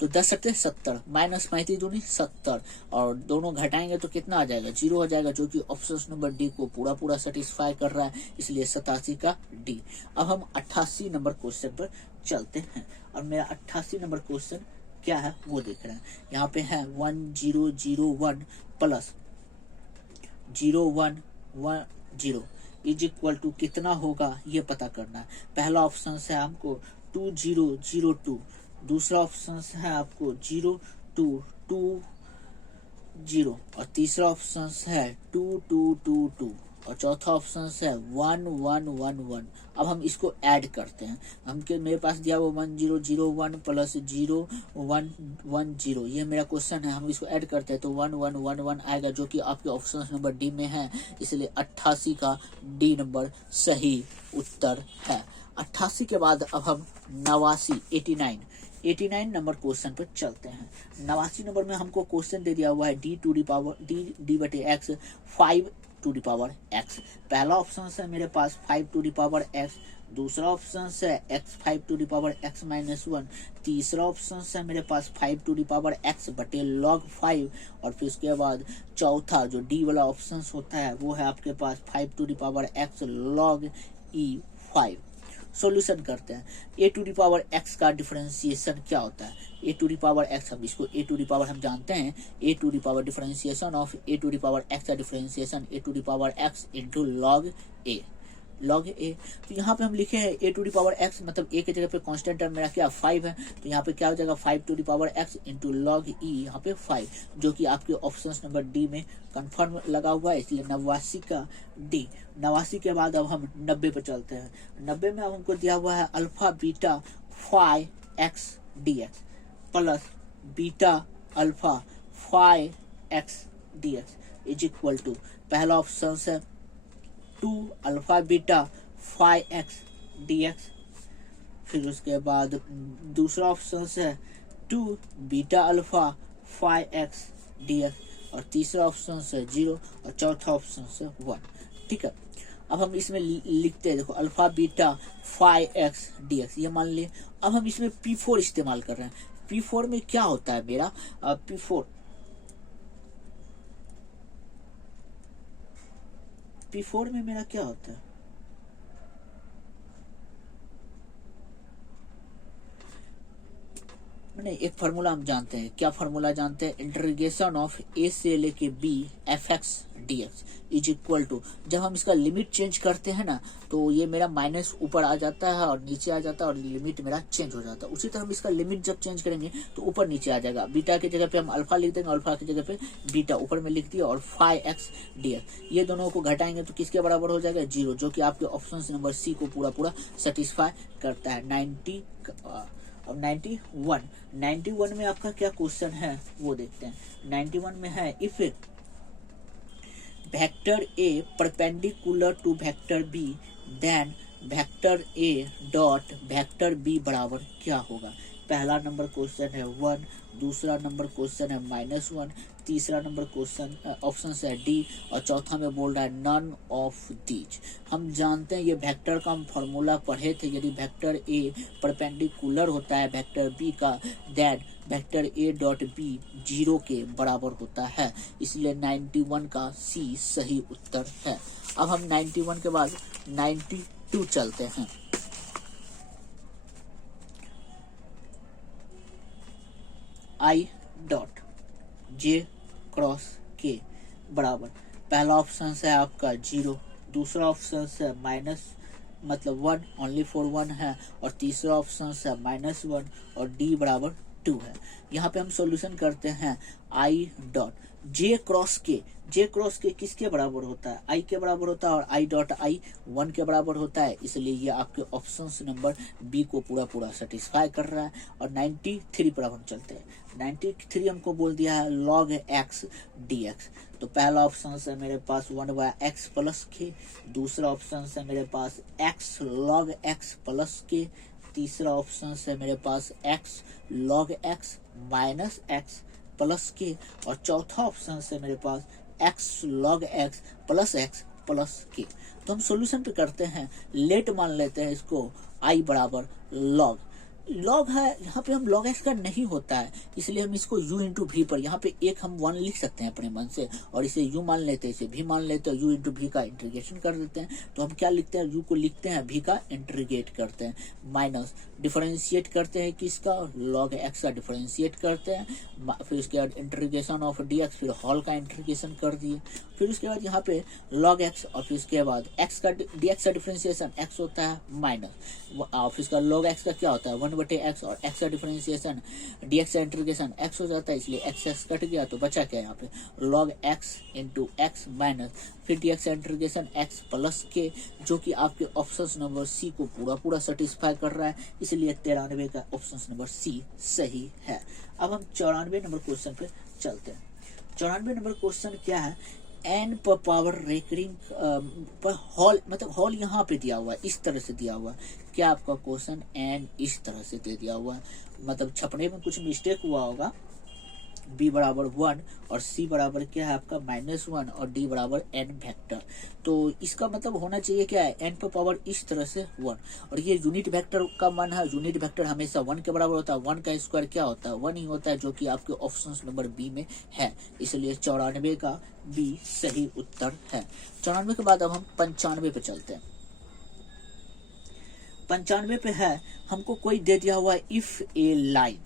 तो 10 सकते 70 माइनस 35 दूनी 70 और दोनों घटाएंगे तो कितना आ जाएगा 0 हो जाएगा, जो कि ऑप्शन नंबर डी को पूरा सेटिस्फाई कर रहा है, इसलिए 87 का डी। अब हम 88 नंबर क्वेश्चन पर चलते हैं और मेरा 88 नंबर क्वेश्चन क्या है वो देख रहे हैं। यहाँ पे है 1001 प्लस 0110 इज इक्वल टू कितना होगा ये पता करना है। पहला ऑप्शन है हमको 2002, दूसरा ऑप्शन है आपको 0220 और तीसरा ऑप्शन है 2222 और चौथा ऑप्शन है 1111। अब हम इसको ऐड करते हैं। हमके मेरे पास दिया वो 1001 प्लस 0110, ये मेरा क्वेश्चन है। हम इसको ऐड करते हैं तो 1111 आएगा, जो कि आपके ऑप्शन नंबर डी में है, इसलिए 88 का डी नंबर सही उत्तर है। 88 के बाद अब हम 89 नंबर क्वेश्चन पर चलते हैं। 89 नंबर में हमको क्वेश्चन दे दिया हुआ है डी बटे x 5 to the power x. पहला ऑप्शन है मेरे पास 5 टू दी पावर एक्स, दूसरा ऑप्शन है x 5 to the power x minus 1, तीसरा ऑप्शन है मेरे पास 5 टू दी पावर एक्स बटे लॉग 5 और फिर उसके बाद चौथा जो डी वाला ऑप्शन होता है वो है आपके पास 5 to the power X log E 5। Solution करते हैं। A to the power X का डिफरेंशिएशन क्या होता है, A to the power X, हम इसको ए टू दी पावर हम जानते हैं, A to the power differentiation of A to the power X का differentiation A to the power X into log A. तो यहाँ पे हम लिखे हैं A to the power x, मतलब ए के जगह पे कांस्टेंट टर्म मेरा क्या 5 है, तो यहाँ पे क्या हो जाएगा 5 to the power X into log E, यहाँ पे 5, जो कि आपके ऑप्शन नंबर डी में कंफर्म लगा हुआ है, इसलिए 89 का डी। 89 के बाद अब हम 90 पे चलते हैं। 90 में अब हमको दिया हुआ है alpha beta phi x d x plus beta alpha phi x d x is equal to, पहला ऑप्शन है 2 alpha beta phi x d x, फिर उसके बाद दूसरा ऑप्शन है 2 beta alpha phi x d x और तीसरा ऑप्शन है 0 और चौथा ऑप्शन है 1। ठीक है, अब हम इसमें लिखते हैं, देखो alpha beta phi x d x, ये मान लिए। अब हम इसमें P4 इस्तेमाल कर रहे हैं। P4 में क्या होता है मेरा, P4 में मेरा क्या होता है, मैंने एक फार्मूला हम जानते हैं। क्या फार्मूला जानते हैं, इंटीग्रेशन ऑफ ए से लेके b f x d x is equal to, जब हम इसका लिमिट चेंज करते हैं ना तो ये मेरा माइनस ऊपर आ जाता है और नीचे आ जाता है और लिमिट मेरा चेंज हो जाता है। उसी तरह हम इसका लिमिट जब चेंज करेंगे तो ऊपर नीचे आ जाएगा। बीटा की जगह पे हम अल्फा लिख देंगे, अल्फा की जगह पे बीटा ऊपर में लिख दिया और फाई एक्स डी एक्स, ये दोनों को घटाएंगे तो किसके बराबर हो जाएगा 0, जो कि आपके ऑप्शन नंबर सी को पूरा सेटिस्फाई करता है। 91 में आपका क्या क्वेश्चन है वो देखते हैं। 91 में है if vector a perpendicular to vector b then vector A dot vector B बराबर क्या होगा। पहला नंबर क्वेश्चन है 1, दूसरा नंबर क्वेश्चन है -1, तीसरा नंबर क्वेश्चन ऑप्शन है डी और चौथा में बोल रहा है नन ऑफ दीज। हम जानते हैं ये वेक्टर का हम फॉर्मूला पढ़े थे, यदि वेक्टर ए परपेंडिकुलर होता है वेक्टर बी का देन वेक्टर ए डॉट बी 0 के बराबर होता है, इसलिए 91 का सी सही उत्तर है। अब हम 91 के बाद 92 चलते हैं। आई डॉट जे क्रॉस के बराबर, पहला ऑप्शन है आपका 0, दूसरा ऑप्शन है माइनस मतलब 1 ओनली फॉर 1 है और तीसरा ऑप्शन है -1 और डी बराबर 2 है। यहाँ पे हम सॉल्यूशन करते हैं आई डॉट जे क्रॉस के किसके बराबर होता है, आई के बराबर होता है और आई डॉट आई 1 के बराबर होता है, इसलिए ये आपके ऑप्शन नंबर बी को पूरा सेटिस्फाई कर रहा है। और 93 पर हम चलते हैं। 93 हमको बोल दिया है log x dx, तो पहला ऑप्शन है मेरे पास 1/x प्लस के, दूसरा ऑप्शन है मेरे पास x log x plus k, तीसरा ऑप्शन है मेरे पास x log x minus x plus के और चौथा ऑप्शन है मेरे पास x log x प्लस के। तो हम सॉल्यूशन पे करते हैं, लेट मान लेते हैं इसको i बराबर लॉग लॉग है, यहाँ पे हम लॉग एक्स का नहीं होता है, इसलिए हम इसको u इंटू भी पर यहाँ पे एक हम 1 लिख सकते हैं अपने मन से, और इसे u मान लेते हैं, इसे भी मान लेते हैं, u इंटू भी का इंटीग्रेशन कर देते हैं। तो हम क्या लिखते हैं, u को लिखते हैं, भी का इंटीग्रेट करते हैं, माइनस डिफरेंशिएट करते हैं किसका, लॉग एक्स का डिफरेंशिएट करते हैं, फिर उसके बाद इंटीग्रेशन ऑफ डी एक्स, फिर होल का इंटीग्रेशन कर दिए, फिर उसके बाद यहाँ पे लॉग एक्स, और फिर उसके बाद एक्स का डी एक्स का डिफरेंशिएशन एक्स होता है माइनस, और फिर इसका लॉग एक्स का क्या होता है 1/x, और एक्स का डिफरेंशिएशन डी एक्स का इंटीग्रेशन एक्स हो जाता है, इसलिए एक्स एक्स कट गया, तो बचा क्या यहाँ पे log x into x minus फिर डी एक्स का इंटीग्रेशन एक्स प्लस के, जो कि आपके ऑप्शन नंबर सी को पूरा सेटिस्फाई कर रहा है, इसलिए 93 का ऑप्शन नंबर सी सही है। अब हम 94 नंबर क्वेश्चन पे चलते हैं। 94 नंबर क्वेश्चन क्या है, एन पर पावर रेकरिंग पर हॉल, मतलब हॉल यहाँ पे दिया हुआ है, इस तरह से दिया हुआ है। क्या आपका क्वेश्चन एन इस तरह से दे दिया हुआ है, मतलब छपने में कुछ मिस्टेक हुआ होगा, b बराबर 1 और c बराबर क्या है आपका -1 और d बराबर n वेक्टर। तो इसका मतलब होना चाहिए क्या है, n पर पावर इस तरह से 1, और ये यूनिट वेक्टर का मान है, यूनिट वेक्टर हमेशा 1 के बराबर होता है, 1 का स्क्वायर क्या होता है 1 ही होता है, जो कि आपके ऑप्शन नंबर बी में है, इसलिए 94 का बी सही उत्तर है। 94 के बाद अब हम 95 पे चलते हैं। 95 पे है, हमको कोई दे दिया हुआ है इफ ए लाइन,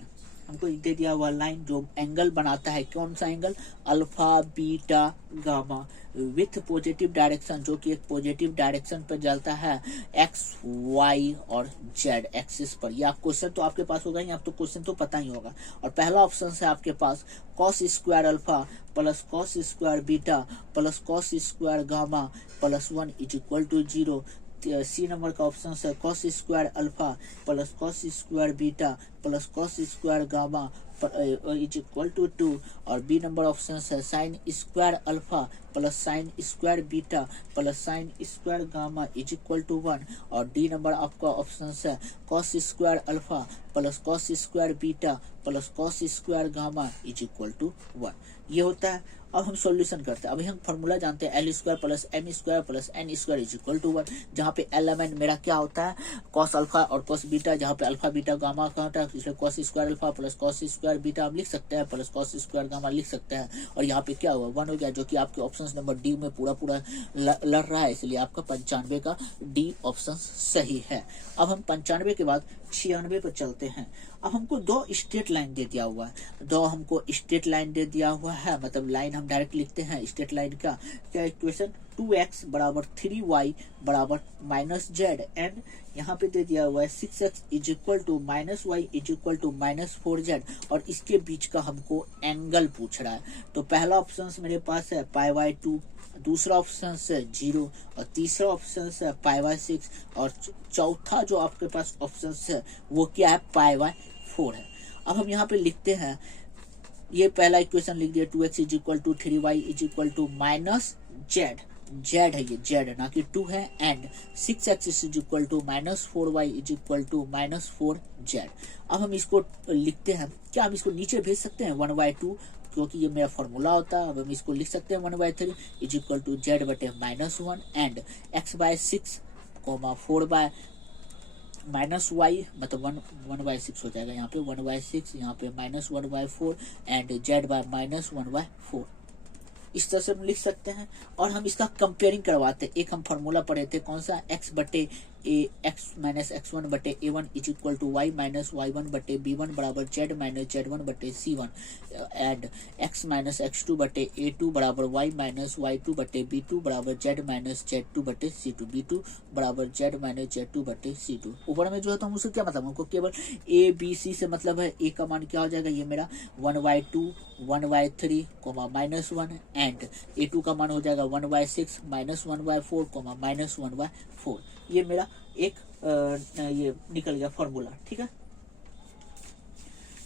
हमको दे दिया हुआ लाइन जो एंगल बनाता है, कौन सा angle, alpha beta gamma with positive direction, जो कि एक पॉजिटिव डायरेक्शन पर चलता है एक्स वाई और जेड एक्सिस पर। यह क्वेश्चन तो आपके पास होगा ही, आप तो क्वेश्चन तो पता ही होगा। और पहला ऑप्शन है आपके पास cos square alpha plus cos square beta plus cos square gamma plus 1 is equal to 0। C number का ऑप्शन है cos square alpha plus cos square beta plus cos square gamma is equal to 2, और बी नंबर ऑप्शन है sine square alpha plus sine square beta plus sine square gamma is equal to 1, और डी नंबर आपका ऑप्शन है cos square alpha plus cos square beta plus cos square gamma is equal to 1। ये होता है। अब हम सॉल्यूशन करते हैं। अभी हम फॉर्मूला जानते हैं l square plus m square plus n square is equal to 1, जहाँ पे एल एम एन मेरा क्या होता है कॉस अल्फा और कॉस बीटा, जहाँ पे अल्फा बीटा गामा का होता है, इसलिए cos square alpha plus cos square beta हम लिख सकते हैं प्लस कॉस स्क्वायर गामा लिख सकते हैं, और यहाँ पे क्या हुआ 1 हो गया, जो कि आपके ऑप्शन नंबर डी में पूरा लड़ रहा है, इसलिए आपका 95 का डी ऑप्शन सही है। अब हम 95 के बाद 96 पर चलते हैं। अब हमको 2 स्ट्रेट लाइन दे दिया हुआ है, 2 हमको स्ट्रेट लाइन दे दिया हुआ है, मतलब लाइन हम डायरेक्ट लिखते हैं स्ट्रेट लाइन का क्या इक्वेशन 2x बराबर 3y बराबर -z, एंड यहाँ पे दे दिया हुआ है 6x is equal to -y is equal to -4z, और इसके बीच का हमको एंगल पूछ रहा है। तो पहला ऑप्शन मेरे पास है π/2, दूसरा ऑप्शन है 0, और तीसरा ऑप्शन है π/6, और चौथा जो आपके पास ऑप्शन है वो क्या है π/4 है। अब हम यहाँ पे लिखते हैं, ये पहला इक्वेशन लिख दिया 2x is equal to 3y is equal to -z, Z है ये जेड ना कि 2 है, and 6x is equal to -4y is equal to -4z। अब हम इसको लिखते हैं, क्या हम इसको नीचे भेज सकते हैं 1/2, क्योंकि ये मेरा फॉर्मूला होता है। अब हम इसको लिख सकते हैं 1/3 इज इक्वल टू z बटे -1 एंड x/6 4 -y, मतलब 1/6 हो जाएगा यहाँ पे 1/6, यहाँ पे -1/4 एंड z/-1/4, इस तरह से हम लिख सकते हैं। और हम इसका कंपेयरिंग करवाते हैं, एक हम फॉर्मूला पढ़े थे कौन सा x बटे x माइनस x1 बटे a1 is equal to y minus y1 बटे b1 बराबर z माइनस z1 बटे c1, and x minus x2 बटे a2 बराबर y माइनस y2 बटे b2 बराबर z माइनस z2 बटे c2, b2 बराबर z माइनस z2 बटे c2। ऊपर में जो है तो हम उसको क्या मतलब, हमको केवल a b c से मतलब है, a का मान क्या हो जाएगा, ये मेरा 1/2 1/3 -1, एंड a2 का मान हो जाएगा 1/6 -1/4 -1/4। ये मेरा एक ये निकल गया फॉर्मूला, ठीक है।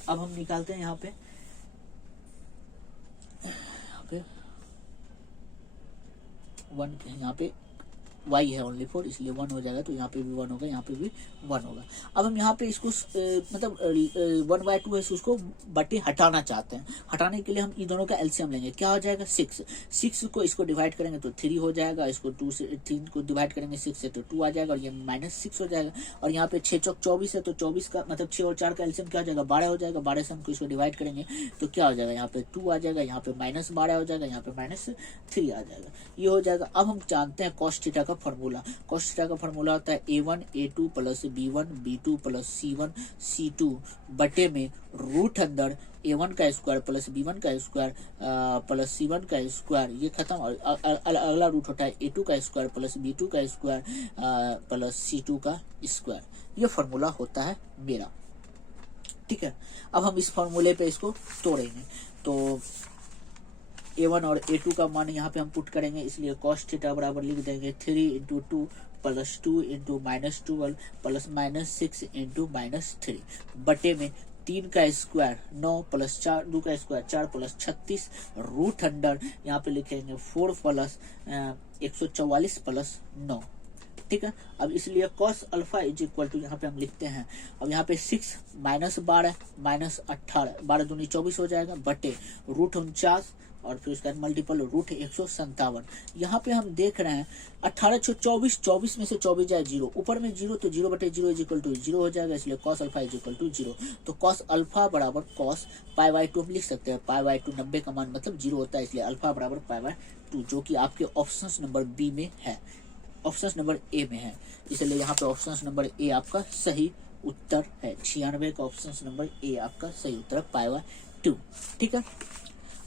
अब हम निकालते हैं यहाँ पे 1 यहाँ पे y है ओनली 4, इसलिए 1 हो जाएगा, तो यहाँ पे भी 1 होगा, यहाँ पे भी 1 होगा। अब हम यहाँ पे इसको मतलब 1/2 है, उसको बटे हटाना चाहते हैं। हटाने के लिए हम इन दोनों का एलसीएम लेंगे, क्या हो जाएगा 6 को इसको डिवाइड करेंगे तो 3 हो जाएगा, इसको 2 से 3 को डिवाइड करेंगे 6 से तो 2 आ जाएगा, और ये -6 हो जाएगा। और यहाँ पे 6 चौक 24 है, तो 24 का मतलब 6 और 4 का एलसीएम क्या हो जाएगा 12 हो जाएगा। 12 से हमको इसको डिवाइड करेंगे तो क्या हो जाएगा, यहाँ पे 2 आ जाएगा, यहाँ पे -12 हो जाएगा, यहाँ पे -3 आ जाएगा, ये हो जाएगा। अब हम जानते हैं cos थीटा का फॉर्मूला। cos थीटा का फॉर्मूला होता है a1 a2 plus b1 b2 plus c1 c2 बटे में रूट अंदर a1 का स्क्वायर प्लस b1 का स्क्वायर प्लस c1 का स्क्वायर, ये खत्म। और अगला रूट होता है a2 का स्क्वायर प्लस b2 का स्क्वायर प्लस c2 का स्क्वायर, ये फॉर्मूला होता है मेरा। ठीक है, अब हम इस फॉर्मूले पे इसको तोड़ेंगे, तो a1 और a2 का मान यहाँ पे हम पुट करेंगे, इसलिए cos थीटा बराबर लिख देंगे 3 into 2 plus 2 into -12 plus -6 into -3 बटे में 3 का स्क्वायर 9 प्लस 4 2 का स्क्वायर 4 प्लस 36 रूट अंडर यहाँ पे लिखेंगे 4 प्लस 144 प्लस 9। ठीक है, अब इसलिए cos alpha is equal to यहाँ पे हम लिखते हैं, अब यहाँ पे 6 -12 -18 12 दूनी 24 हो जाएगा बटे रूट 49 और फिर उसका मल्टीपल रूट 157। यहाँ पे हम देख रहे हैं 18 24 24 में से 24 जाए 0, ऊपर में 0 तो 0 बटे 0 इज इक्वल टू 0 हो जाएगा, इसलिए cos alpha is equal to 0। तो cos अल्फा बराबर cos π/2 हम लिख सकते हैं, π/2 90 का मान मतलब 0 होता है, इसलिए अल्फा बराबर π/2 जो कि आपके ऑप्शन नंबर बी में है, ऑप्शन नंबर ए में है, इसलिए यहाँ पे ऑप्शन नंबर ए आपका सही उत्तर है। 96 का ऑप्शन नंबर ए आपका सही उत्तर π/2। ठीक है,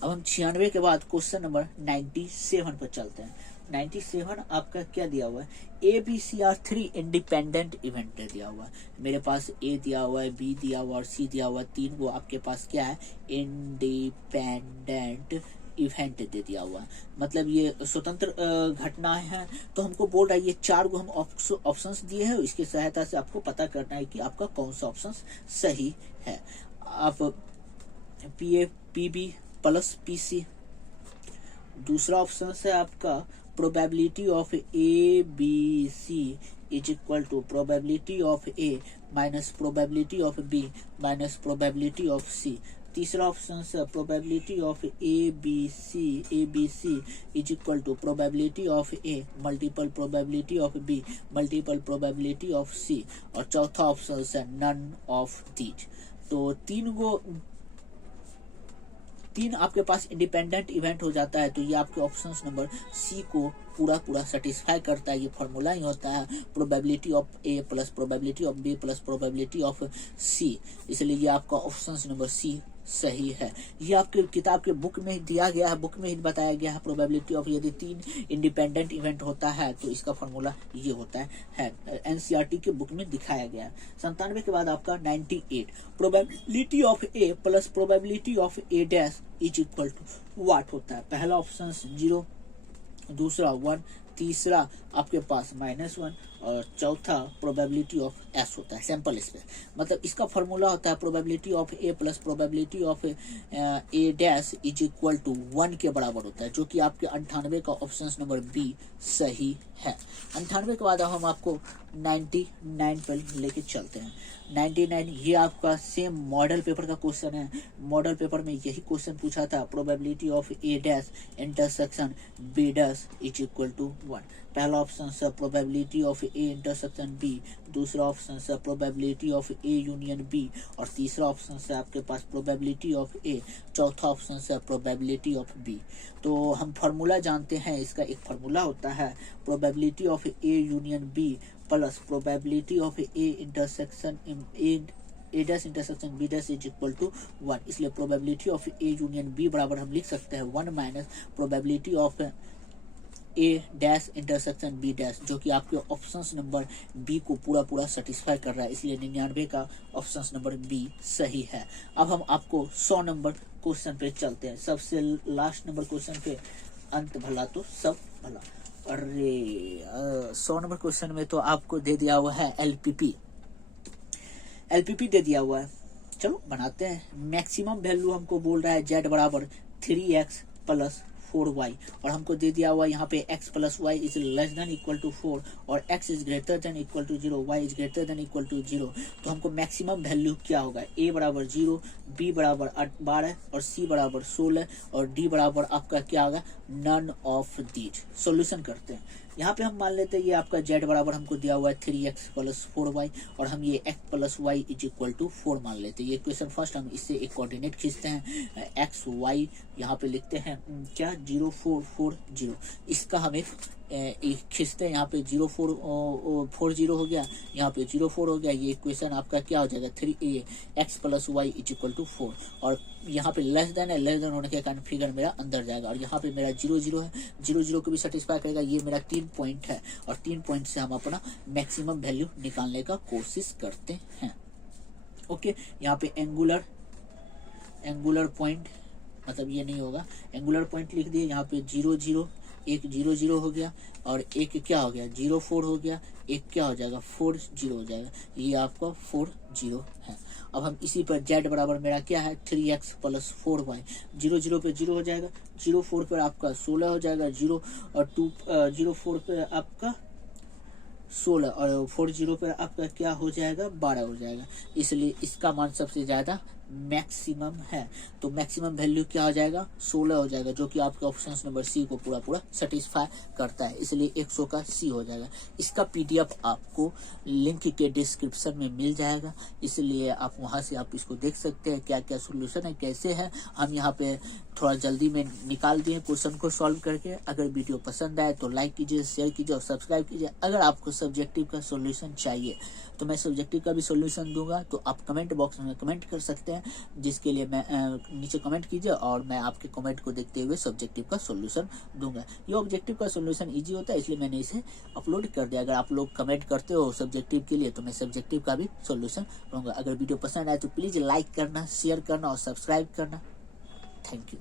अब हम 96 के बाद क्वेश्चन नंबर 97 पर चलते हैं। 97 आपका क्या दिया हुआ है, ABCR 3 इंडिपेंडेंट इवेंट दिया हुआ है। मेरे पास A दिया हुआ है, B दिया हुआ और C दिया हुआ है, 3 को आपके पास क्या है इंडिपेंडेंट इवेंट दे दिया हुआ है, मतलब ये स्वतंत्र घटनाएं हैं। तो हमको बोल रहा है ये 4 को हम ऑप्शंस दिए हैं, इसकी सहायता से आपको पता करना है कि आपका कौन सा ऑप्शन सही है। आप PB प्लस PC, दूसरा ऑप्शन है आपका probability of ABC is equal to probability of A minus probability of B minus probability of C। तीसरा ऑप्शन है probability of ABC is equal to probability of A multiple probability of B multiple probability of C। और चौथा ऑप्शन है नन ऑफ दीज। तो तीन आपके पास इंडिपेंडेंट इवेंट हो जाता है, तो ये आपके ऑप्शन नंबर सी को पूरा सेटिस्फाई करता है। ये फॉर्मूला ही होता है probability of A plus probability of B plus probability of C, इसलिए ये आपका ऑप्शन नंबर सी सही है। ये आपके किताब के बुक में दिया गया है, बुक में ही बताया गया है प्रोबेबिलिटी ऑफ, यदि 3 इंडिपेंडेंट इवेंट होता है तो इसका फॉर्मूला ये होता है एनसीईआरटी के बुक में दिखाया गया है। 97 के बाद आपका 98 probability of A plus probability of a dash is equal to what होता है। पहला ऑप्शन 0, दूसरा 1, तीसरा आपके पास -1 और चौथा प्रोबेबिलिटी ऑफ एस होता है, सैंपल स्पेस। मतलब इसका फॉर्मूला होता है probability of A plus probability of a dash is equal to 1 के बराबर होता है, जो कि आपके 98 का ऑप्शन नंबर बी सही है। 98 के बाद अब हम आपको 99 पर लेके चलते हैं। 99 ये आपका सेम मॉडल पेपर का क्वेश्चन है। मॉडल पेपर में यही क्वेश्चन पूछा था, probability of a dash intersection b dash is equal to 1। पहला ऑप्शन है probability of a intersection b, दूसरा ऑप्शन है probability of a union b और तीसरा ऑप्शन है आपके पास प्रोबेबिलिटी ऑफ ए, चौथा ऑप्शन है प्रोबेबिलिटी ऑफ बी। तो हम फार्मूला जानते हैं, इसका एक फार्मूला होता है probability of a union b plus probability of a intersection a dash intersection b dash is equal to 1। इसलिए probability of a union b बराबर हम लिख सकते हैं 1 minus probability of a dash intersection b dash, जो कि आपके ऑप्शन नंबर बी को पूरा सेटिस्फाई कर रहा है, इसलिए 99 का ऑप्शन नंबर बी सही है। अब हम आपको 100 नंबर क्वेश्चन पे चलते हैं। सबसे लास्ट नंबर क्वेश्चन पे अंत भला तो सब भला। अरे 100 नंबर क्वेश्चन में तो आपको दे दिया हुआ है एलपीपी दे दिया हुआ है। चलो बनाते हैं। मैक्सिमम वैल्यू हमको बोल रहा है z बराबर 3x प्लस 4y, और हमको दे दिया हुआ यहाँ पे x plus y is less than equal to 4 और x is greater than equal to 0, y is greater than equal to 0। तो हमको मैक्सिमम वैल्यू क्या होगा, a बराबर 0, b बराबर 12 और c बराबर 16 और d बराबर आपका क्या होगा, नन ऑफ दीज। सॉल्यूशन करते हैं। यहाँ पे हम मान लेते हैं ये आपका z बराबर हमको दिया हुआ है 3x प्लस 4y और हम ये x plus y is equal to 4 मान लेते हैं। ये इक्वेशन फर्स्ट हम इससे एक कोऑर्डिनेट खींचते हैं, x y यहाँ पे लिखते हैं क्या 0 4 4 0। इसका हम एक खींचते हैं, यहाँ पे 0 4 4 0 हो गया, यहाँ पे 0 4 हो गया। ये इक्वेशन आपका क्या हो जाएगा, 3x plus y is equal to 4 और यहाँ पे लेस देन है, लेस देन होने के कारण फिगर मेरा अंदर जाएगा और यहाँ पे मेरा 0 0 है, 0 0 को भी सेटिस्फाई करेगा। ये मेरा 3 पॉइंट है और 3 पॉइंट से हम अपना मैक्सिमम वैल्यू निकालने का कोशिश करते हैं। ओके, यहाँ पे एंगुलर पॉइंट मतलब ये नहीं होगा, एंगुलर पॉइंट लिख दिए। यहाँ पे 0 0 एक 0 0 हो गया और एक क्या हो गया 0 4 हो गया, एक क्या हो जाएगा 4 0 हो जाएगा। ये आपका 4 0 है। अब हम इसी पर z बराबर मेरा क्या है 3x प्लस 4y, 0 0 पे 0 हो जाएगा, 0 4 पर आपका 16 हो जाएगा, 0 और 2 0 4 पे आपका 16 और 4 0 पर आपका क्या हो जाएगा 12 हो जाएगा। इसलिए इसका मान सबसे ज्यादा मैक्सिमम है। तो मैक्सिमम वैल्यू क्या हो जाएगा 16 हो जाएगा, जो कि आपके ऑप्शन नंबर सी को पूरा सेटिस्फाई करता है। इसलिए 100 का सी हो जाएगा। इसका पीडीएफ आपको लिंक के डिस्क्रिप्शन में मिल जाएगा, इसलिए आप वहां से आप इसको देख सकते हैं क्या क्या सोल्यूशन है, कैसे है। हम यहाँ पे थोड़ा जल्दी में निकाल दिए क्वेश्चन को सॉल्व करके। अगर वीडियो पसंद आए तो लाइक कीजिए, शेयर कीजिए और सब्सक्राइब कीजिए। अगर आपको सब्जेक्टिव का सोल्यूशन चाहिए तो मैं सब्जेक्टिव का भी सोल्यूशन दूंगा, तो आप कमेंट बॉक्स में कमेंट कर सकते हैं, जिसके लिए मैं नीचे कमेंट कीजिए और मैं आपके कमेंट को देखते हुए सब्जेक्टिव का सोल्यूशन दूंगा। ये ऑब्जेक्टिव का सोल्यूशन इजी होता है, इसलिए मैंने इसे अपलोड कर दिया। अगर आप लोग कमेंट करते हो सब्जेक्टिव के लिए तो मैं सब्जेक्टिव का भी सोल्यूशन दूंगा। अगर वीडियो पसंद आए तो प्लीज लाइक करना, शेयर करना और सब्सक्राइब करना। Thank you.